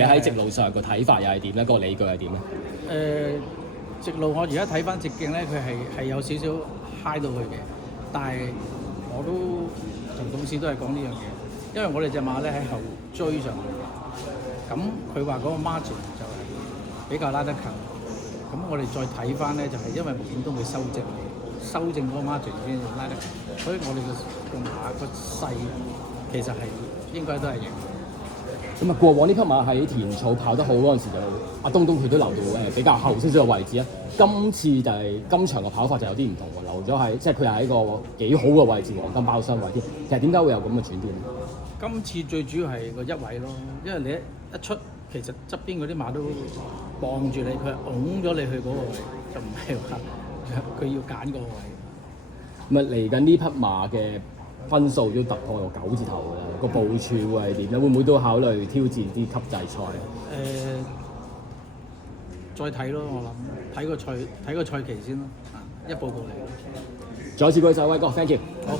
你喺直路上個睇法又係點咧？個理據係點咧？直路我而家睇翻直徑咧，佢係有少少嗨到佢嘅，但係我都同董事都係講呢樣嘢，因為我哋隻馬咧喺後追上去嘅，咁佢話嗰個 margin 就係比較拉得近，咁我哋再睇翻咧就係因為無線都會修正嗰個 margin 先拉得近，所以我哋個馬個勢其實係應該都係贏。咁啊，過往呢匹馬喺田草跑得好嗰陣時，就阿東佢都留到比較後少少嘅位置啊。今次就係今場嘅跑法就有啲唔同喎，留咗喺即係佢係喺個幾好嘅位置，黃金包廂位添。其實點解會有咁嘅轉變？今次最主要係個一位咯，因為你一出，其實側邊嗰啲馬都望住你，佢係擁咗你去嗰個位，就唔係話佢要揀嗰個位。咁啊，嚟緊呢匹馬嘅分數都突破到9字頭㗎啦，個部署會係點咧？會唔會都考慮挑戰啲級制賽？再睇咯，我諗睇個賽期先咯，一步步嚟。再次舉手，威哥 ，thank you。好。